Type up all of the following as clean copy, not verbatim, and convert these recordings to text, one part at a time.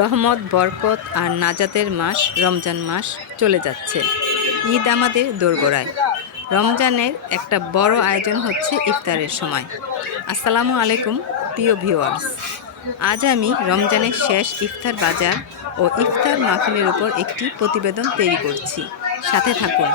রহমত, বরকত আর নাজাতের মাস রমজান মাস চলে যাচ্ছে। ঈদ আমাদের দোরগোড়ায়। রমজানের একটা বড় আয়োজন হচ্ছে ইফতারের সময়। আসসালামু আলাইকুম প্রিয় ভিউয়ার্স, আজ আমি রমজানের শেষ ইফতার বাজার ও ইফতার মাহফিলের উপর একটি প্রতিবেদন তৈরি করছি। সাথে থাকুন।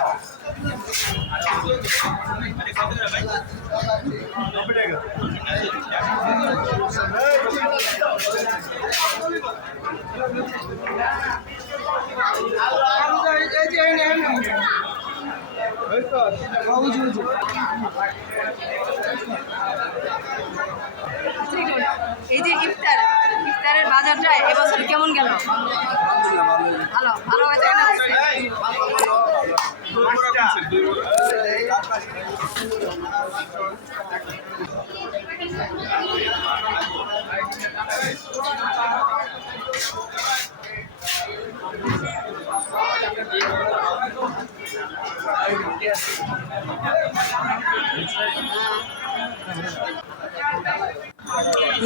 এই যে ইফতারের বাজারটা এবছর কেমন গেল? ভালো ভালো হয়েছে না?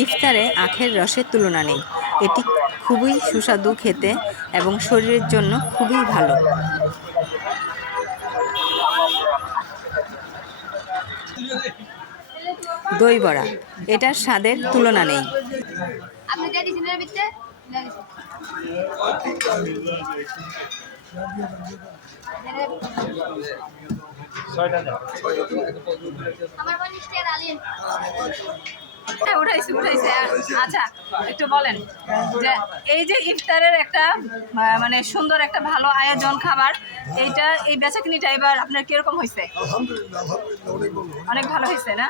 ইফতারে আখের রসের তুলনা নেই। এটি খুবই সুস্বাদু খেতে এবং শরীরের জন্য খুবই ভালো। দই বড়া, এটার স্বাদের তুলনা নেই। উঠাইছে। আচ্ছা, একটু বলেন যে এই যে ইফতারের একটা মানে সুন্দর একটা ভালো আয়োজন খাবার, এই বেচাকিনিটা এবার আপনার কিরকম হয়েছে? অনেক ভালো হয়েছে না?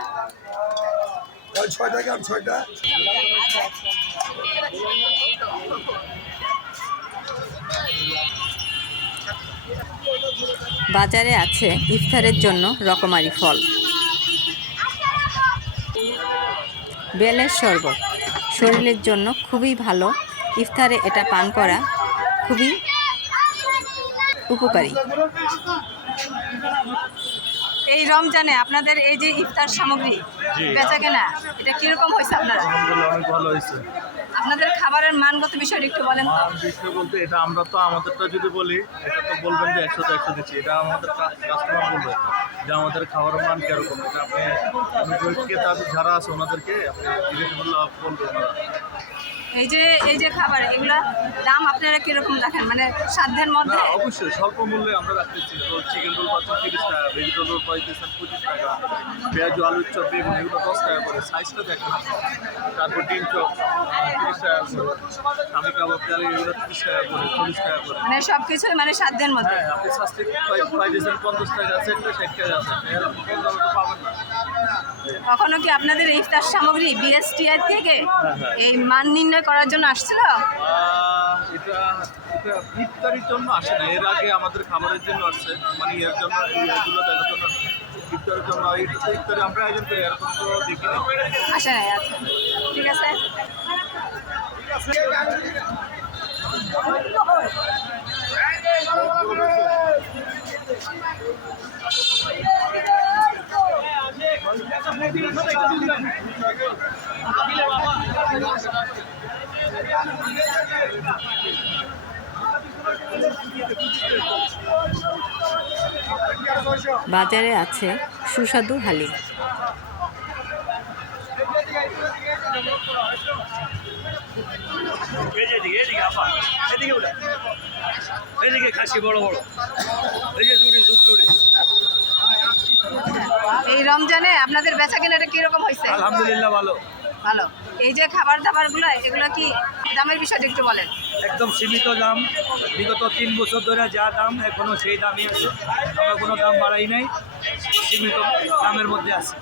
বাজারে আছে ইফতারের জন্য রকমারি ফল। বেলের শরবত শরীরের জন্য খুবই ভালো। ইফতারে এটা পান করা খুবই উপকারী। এই রমজানে আপনাদের এই যে ইফতার সামগ্রী বেচাকেনা, এটা কিরকম হয়েছে? আপনারা অনেক ভালো হয়েছে। আপনাদের খাবারের মানগত বিষয়টা একটু বলেন তো। বিষয় বলতে এটা আমরা তো আমাদেরটা যদি বলি, এটা তো বলবেন যে 100 100 দিচ্ছি। এটা আমাদের কাস্টমার বলবে যে আমাদের খাবারের মান কীরকম। এটা আপনি ক্রেতা যারা আছে ওনাদেরকে আপনি জিজ্ঞেস করলে বলবেন ওনারা। এই যে খাবার, এগুলা দাম আপনারা কিরকম রাখেন, মানে সাধ্যের মধ্যে? অবশ্যই স্বল্প মূল্যে আমরা রাখতেছি। চিকেন রোল পাচ্ছেন 30 টাকা, ভেজিটেবল রোল পাইতেছেন 25 টাকা, পেঁয়াজ আলুর চপ বেগুন এগুলো 10 টাকা করে। সাইজটা দেখেন। তারপর ডিম চপ 30 টাকা করে, স্বামী কাবাব ডালি এগুলো 30 টাকা করে, 40 টাকা করে। মানে সব কিছুই মানে সাধ্যের মধ্যে। হ্যাঁ, আপনি সাস্তে পাইতেছেন 50 টাকা আছে, একটা 60 টাকা আছে, এরকম কম দামে তো পাবেন না। কখনো কি আপনাদের ইফতার সামগ্রী বিএসটিআই থেকে এই মান নির্ণয় করার জন্য আসছিল? এটা ইফতারির জন্য আসে না, এর আগে আমাদের খাবারের জন্য আসছে, মানে এর জন্য এইগুলো দেখার জন্য ইফতারের জন্য। ইফতারে আমরা আয়োজন করি, এরকম তো দেখি না। আসে নাই? আচ্ছা, ঠিক আছে। বাজারে আছে সুস্বাদু হালিম। এই রমজানে আপনাদের বেচাকেনাটা কিরকম হয়েছে? আলহামদুলিল্লাহ ভালো। ভালো। এই যে খাবার দাবারগুলো, এগুলো কি দামের বিষয়টা একটু বলেন। একদম সীমিত দাম। বিগত 3 বছর ধরে যা দাম এখনো সেই দামই আছে। আমরা কোনো দাম বাড়াই নাই, সীমিত দামের মধ্যে আছে।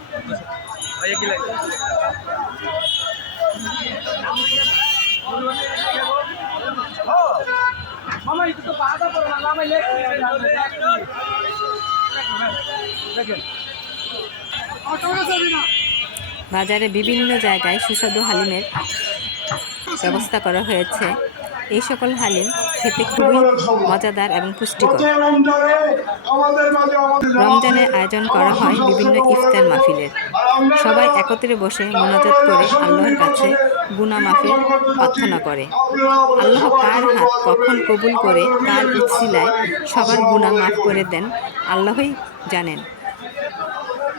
ভাইয়া কি লাগে? বাজারে বিভিন্ন জায়গায় সুস্বাদু হালিমের ব্যবস্থা করা হয়েছে। এই সকল হালিম খেতে খুবই মজাদার এবং পুষ্টিকর। রমজানের আয়োজন করা হয় বিভিন্ন ইফতার মাহফিলের। সবাই একত্রে বসে মোনাজাত করে আল্লাহর কাছে গুনাহ মাফের প্রার্থনা করে। আল্লাহ কার হাত কখন কবুল করে কার উছিলায় সবার গুনাহ মাফ করে দেন আল্লাহই জানেন।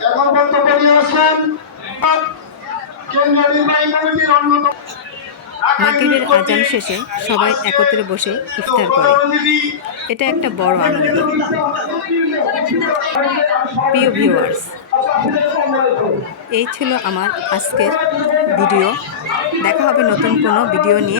এখন বক্তব্য নিয়ে আসেন কেন্দ্রীয় নির্বাহী কমিটির অন্যতম মাগরিবের আজান শেষে সবাই একত্রে বসে ইফতার করে। এটা একটা বড় আনন্দ। প্রিয় ভিউয়ার্স, এই ছিল আমার আজকের ভিডিও। দেখা হবে নতুন কোনো ভিডিও নিয়ে।